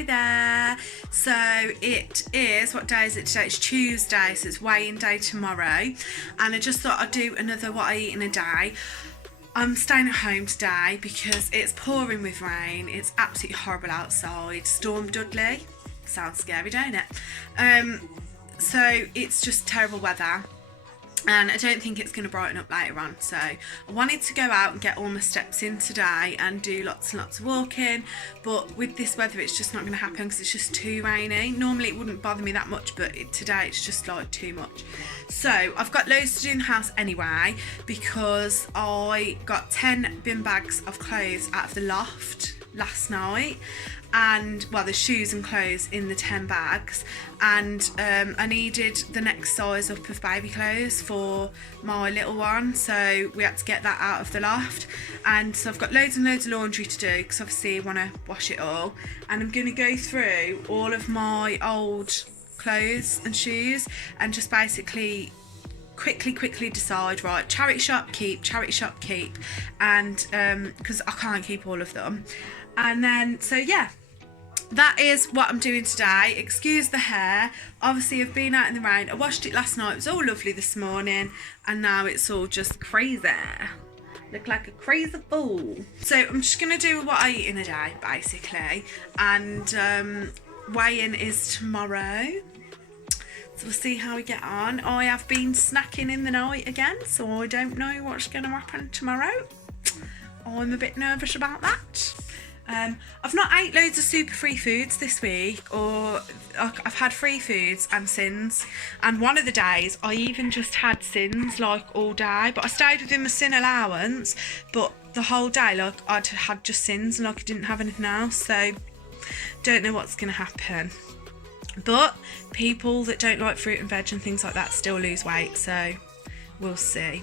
Hi there. So it is, what day is it today? It's Tuesday, so it's weigh-in day tomorrow. And I just thought I'd do another what I eat in a day. I'm staying at home today because it's pouring with rain. It's absolutely horrible outside. Storm Dudley. Sounds scary, don't it? So it's just terrible weather. And I don't think it's going to brighten up later on, so I wanted to go out and get all my steps in today and do lots and lots of walking, but with this weather it's just not going to happen because it's just too rainy. Normally it wouldn't bother me that much, but today it's just like too much. So I've got loads to do in the house anyway because I got 10 bin bags of clothes out of the loft last night, and well, the shoes and clothes in the 10 bags, and I needed the next size up of baby clothes for my little one, so we had to get that out of the loft. And so I've got loads and loads of laundry to do because obviously I want to wash it all, and I'm going to go through all of my old clothes and shoes and just basically quickly decide, right, charity shop keep, and because I can't keep all of them. And then so yeah, that is what I'm doing today. Excuse the hair, obviously I've been out in the rain. I washed it last night, it was all lovely this morning, and now it's all just crazy. Look like a crazy fool. So I'm just gonna do what I eat in a day basically, and weigh-in is tomorrow, so we'll see how we get on. I have been snacking in the night again, so I don't know what's gonna happen tomorrow. I'm a bit nervous about that. I've not ate loads of super free foods this week, or I've had free foods and sins, and one of the days I even just had sins like all day, but I stayed within my sin allowance, but the whole day like I'd had just sins and like I didn't have anything else, so don't know what's gonna happen. But people that don't like fruit and veg and things like that still lose weight, so we'll see.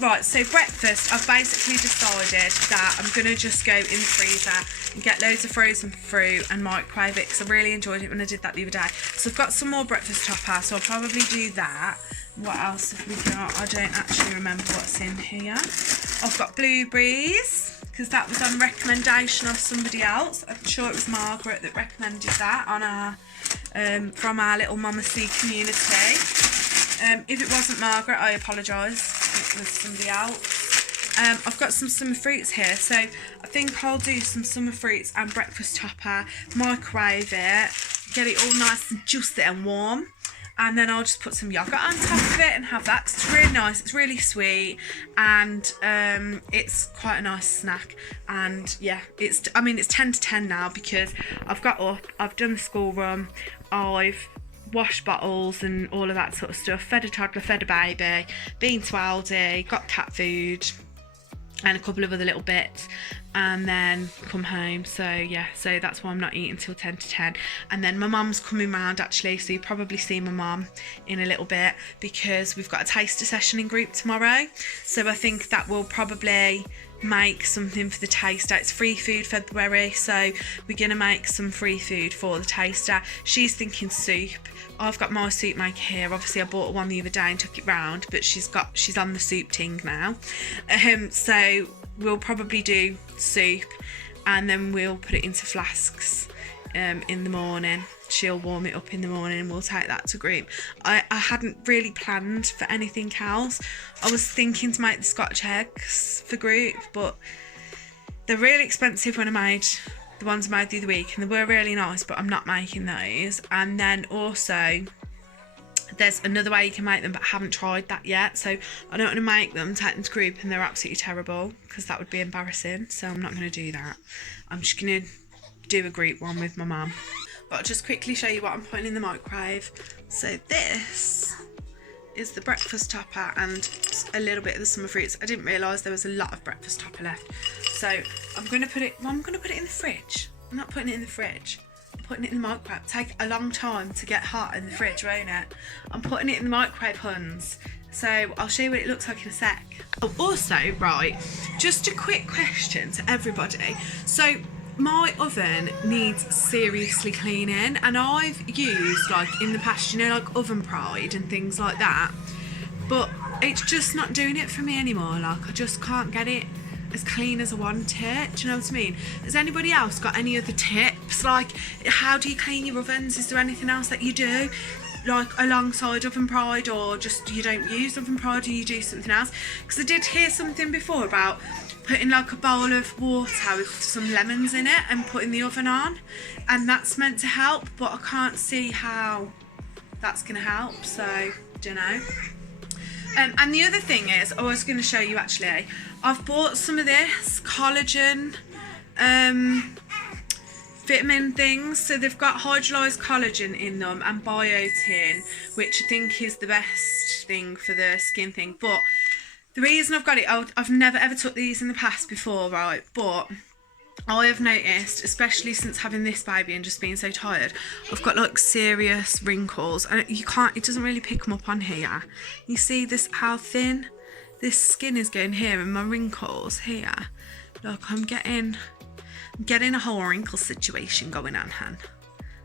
Right, so breakfast, I've basically decided that I'm going to just go in the freezer and get loads of frozen fruit and microwave it because I really enjoyed it when I did that the other day. So I've got some more breakfast topper, so I'll probably do that. What else have we got? I don't actually remember what's in here. I've got blueberries because that was on recommendation of somebody else. I'm sure it was Margaret that recommended that on our from our little Mama C community. If it wasn't Margaret, I apologise. It was somebody else. I've got some summer fruits here, so I think I'll do some summer fruits and breakfast topper, microwave it, get it all nice and juicy and warm, and then I'll just put some yogurt on top of it and have that, 'cause it's really nice, it's really sweet, and it's quite a nice snack. And yeah, it's 10 to 10 now because I've got up, I've done the school run, I've washed bottles and all of that sort of stuff, fed a toddler, fed a baby, been to Aldi, got cat food and a couple of other little bits, and then come home. So yeah, so that's why I'm not eating till 10 to 10. And then my mum's coming round actually, so you probably see my mum in a little bit because we've got a taster session in group tomorrow, so I think that will probably make something for the taster. It's free food February, so we're gonna make some free food for the taster. She's thinking soup. I've got my soup maker here. Obviously I bought one the other day and took it round, but she's on the soup ting now. So we'll probably do soup and then we'll put it into flasks in the morning. She'll warm it up in the morning and we'll take that to group. I hadn't really planned for anything else. I was thinking to make the Scotch eggs for group, but they're really expensive when I made the ones I made the other week, and they were really nice, but I'm not making those. And then also there's another way you can make them, but I haven't tried that yet, so I don't want to make them, take them to group and they're absolutely terrible because that would be embarrassing, so I'm not going to do that. I'm just going to do a group one with my mum. But I'll just quickly show you what I'm putting in the microwave. So this is the breakfast topper and a little bit of the summer fruits. I didn't realise there was a lot of breakfast topper left. So I'm going to put it in the fridge. I'm not putting it in the fridge. I'm putting it in the microwave. It'll take a long time to get hot in the fridge, won't it? I'm putting it in the microwave, huns. So I'll show you what it looks like in a sec. Oh, also, right, just a quick question to everybody. So my oven needs seriously cleaning, and I've used, like, in the past, you know, like Oven Pride and things like that, but it's just not doing it for me anymore. Like, I just can't get it as clean as I want it. Do you know what I mean? Has anybody else got any other tips tips, like how do you clean your ovens? Is there anything else that you do like alongside Oven Pride, or just you don't use Oven Pride and you do something else? Because I did hear something before about putting like a bowl of water with some lemons in it and putting the oven on, and that's meant to help, but I can't see how that's gonna help, so don't know. And the other thing is, I was going to show you actually, I've bought some of this collagen vitamin things. So they've got hydrolyzed collagen in them and biotin, which I think is the best thing for the skin thing. But the reason I've got it, I've never ever took these in the past before, right? But I have noticed, especially since having this baby and just being so tired, I've got like serious wrinkles, and it doesn't really pick them up on here. You see this, how thin this skin is going here, and my wrinkles here. Look, I'm getting a whole wrinkle situation going on, Han.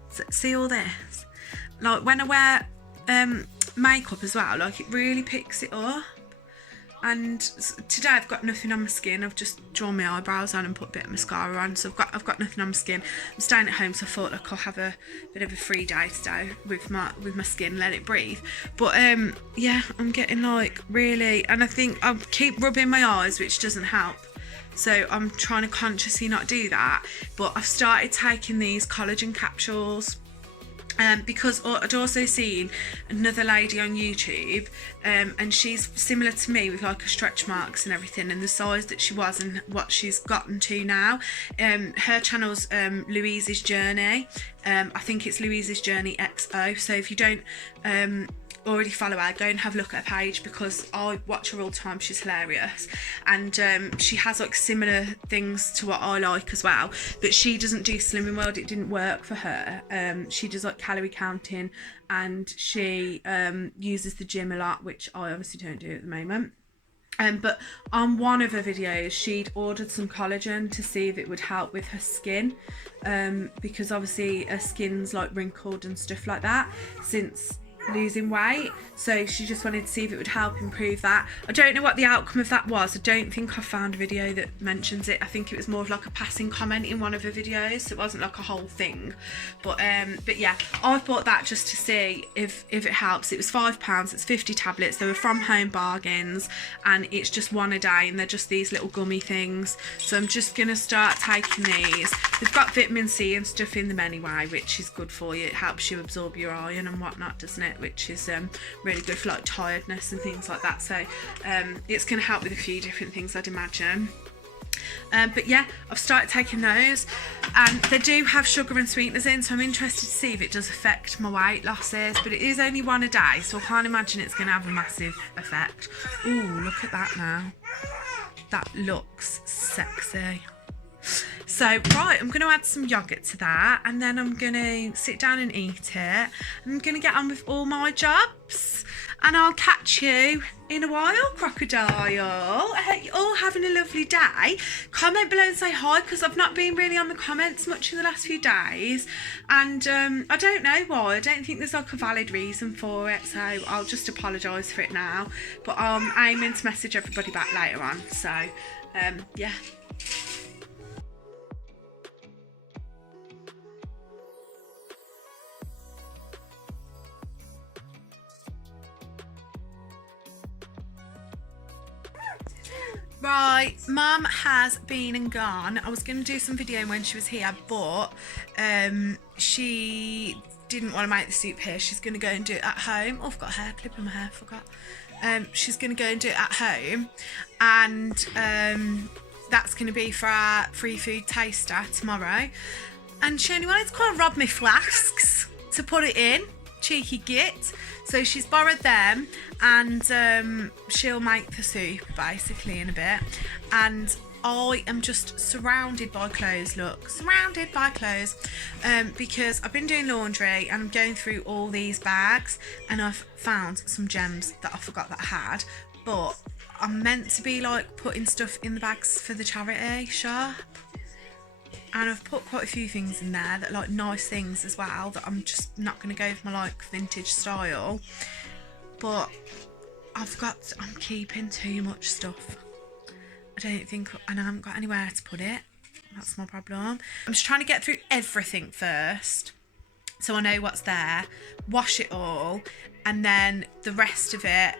So, see all this? Like when I wear makeup as well, like it really picks it up. And today I've got nothing on my skin. I've just drawn my eyebrows on and put a bit of mascara on, so I've got nothing on my skin. I'm staying at home, so I thought like I'll have a bit of a free day today with my skin, let it breathe. But yeah, I'm getting like really, and I think I keep rubbing my eyes, which doesn't help. So I'm trying to consciously not do that. But I've started taking these collagen capsules. Because I'd also seen another lady on YouTube, and she's similar to me with like her stretch marks and everything, and the size that she was and what she's gotten to now. Her channel's Louise's Journey. I think it's Louise's Journey XO. So if you don't already follow her, go and have a look at her page, because I watch her all the time. She's hilarious, and she has like similar things to what I like as well, but she doesn't do Slimming World. It didn't work for her. She does like calorie counting, and she uses the gym a lot, which I obviously don't do at the moment. But on one of her videos, she'd ordered some collagen to see if it would help with her skin, because obviously her skin's like wrinkled and stuff like that since losing weight, so she just wanted to see if it would help improve that. I don't know what the outcome of that was. I don't think I found a video that mentions it. I think it was more of like a passing comment in one of her videos, so it wasn't like a whole thing. But yeah, I bought that just to see if it helps. It was £5. It's 50 tablets. They were from Home Bargains, and it's just one a day, and they're just these little gummy things. So I'm just gonna start taking these. They've got vitamin C and stuff in them anyway, which is good for you. It helps you absorb your iron and whatnot, doesn't it? Which is really good for like tiredness and things like that. So it's going to help with a few different things, I'd imagine. But yeah, I've started taking those, and they do have sugar and sweeteners in, so I'm interested to see if it does affect my weight losses. But it is only one a day, so I can't imagine it's going to have a massive effect. Ooh, look at that now. That looks sexy. So, right, I'm going to add some yoghurt to that, and then I'm going to sit down and eat it. I'm going to get on with all my jobs, and I'll catch you in a while, crocodile. I hope you're all having a lovely day. Comment below and say hi, because I've not been really on the comments much in the last few days, and I don't know why. I don't think there's like a valid reason for it, so I'll just apologise for it now. But I'm aiming to message everybody back later on, so yeah. Right, Mum has been and gone. I was going to do some video when she was here, but she didn't want to make the soup here. She's going to go and do it at home. Oh, I've got a hair clip in my hair, forgot. She's going to go and do it at home, and that's going to be for our free food taster tomorrow. And she only wanted to kind of rob me flasks to put it in. Cheeky git. So she's borrowed them, and she'll make the soup basically in a bit. And I am just surrounded by clothes. Look, surrounded by clothes, because I've been doing laundry and I'm going through all these bags, and I've found some gems that I forgot that I had. But I'm meant to be like putting stuff in the bags for the charity shop, and I've put quite a few things in there that like nice things as well, that I'm just not going to go for my like vintage style. But I'm keeping too much stuff. I don't think, and I haven't got anywhere to put it. That's my problem. I'm just trying to get through everything first, so I know what's there, wash it all, and then the rest of it,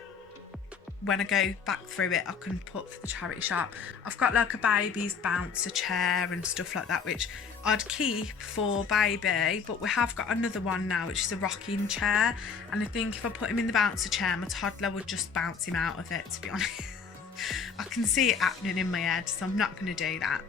when I go back through it, I can put for the charity shop. I've got like a baby's bouncer chair and stuff like that, which I'd keep for baby, but we have got another one now, which is a rocking chair, and I think if I put him in the bouncer chair, my toddler would just bounce him out of it, to be honest. I can see it happening in my head, so I'm not going to do that.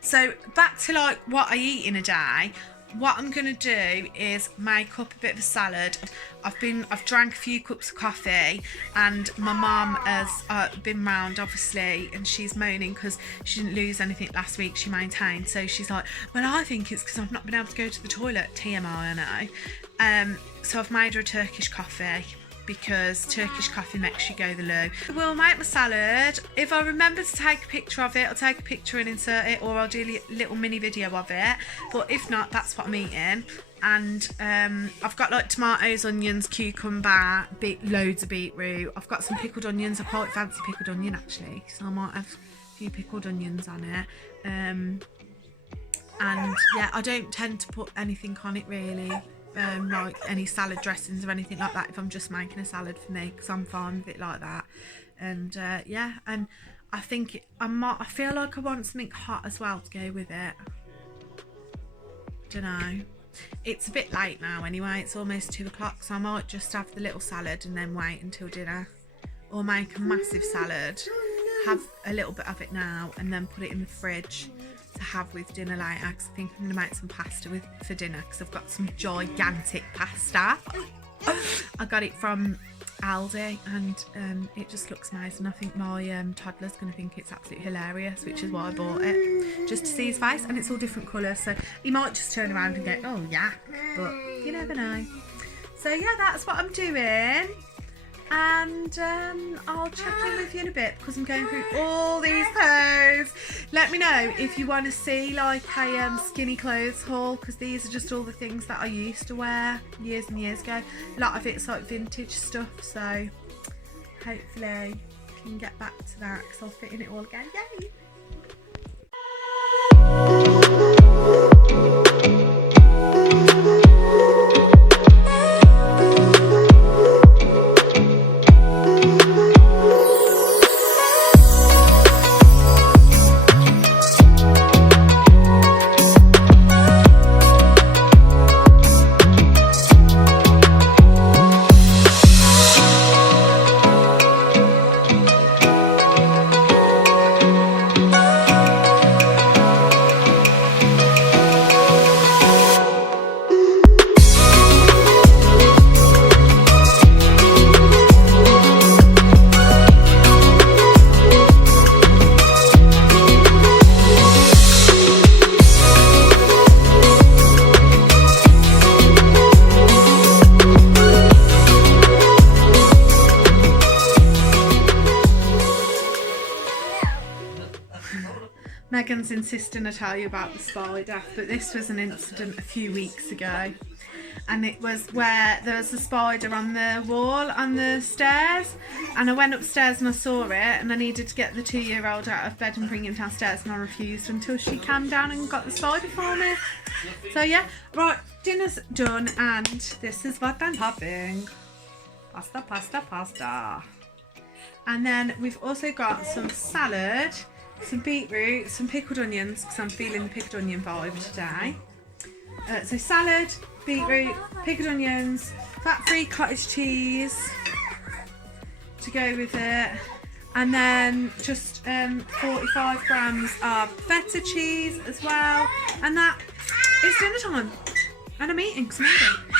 So back to like what I eat in a day. What I'm going to do is make up a bit of a salad. I've drank a few cups of coffee, and my mum has been round obviously, and she's moaning because she didn't lose anything last week. She maintained, so she's like, well, I think it's because I've not been able to go to the toilet. TMI, I know. So I've made her a Turkish coffee, because Turkish coffee makes you go the loo. I will make my salad. If I remember to take a picture of it, I'll take a picture and insert it, or I'll do a little mini video of it. But if not, that's what I'm eating. And I've got like tomatoes, onions, cucumber, loads of beetroot. I've got some pickled onions. I quite fancy pickled onion actually, so I might have a few pickled onions on it. And yeah, I don't tend to put anything on it really. Like any salad dressings or anything like that if I'm just making a salad for me, because I'm fine with it like that. And yeah, and I think I feel like I want something hot as well to go with it. Don't know, it's a bit late now anyway, it's almost 2 o'clock, so I might just have the little salad and then wait until dinner, or make a massive salad, have a little bit of it now and then put it in the fridge to have with dinner later, because I think I'm going to make some pasta for dinner, because I've got some gigantic pasta. I got it from Aldi, and it just looks amazing. I think my toddler's going to think it's absolutely hilarious, which is why I bought it, just to see his face, and it's all different colours, so he might just turn around and go, oh yeah, but you never know. So yeah, that's what I'm doing. And I'll check in with you in a bit, because I'm going through all these clothes. Let me know if you want to see like a skinny clothes haul, because these are just all the things that I used to wear years and years ago. A lot of it's like vintage stuff, so hopefully I can get back to that, because I'll fit in it all again. Yay! Megan's insisting I tell you about the spider, but this was an incident a few weeks ago, and it was where there was a spider on the wall on the stairs, and I went upstairs and I saw it, and I needed to get the 2-year-old out of bed and bring him downstairs, and I refused until she calmed down and got the spider for me. So yeah, right, dinner's done, and this is what I'm having. Pasta, pasta, pasta. And then we've also got some salad, some beetroot, some pickled onions, because I'm feeling the pickled onion vibe today. So salad, beetroot, pickled onions, fat-free cottage cheese to go with it, and then just 45 grams of feta cheese as well, and that is dinner time, and I'm eating because I'm hungry.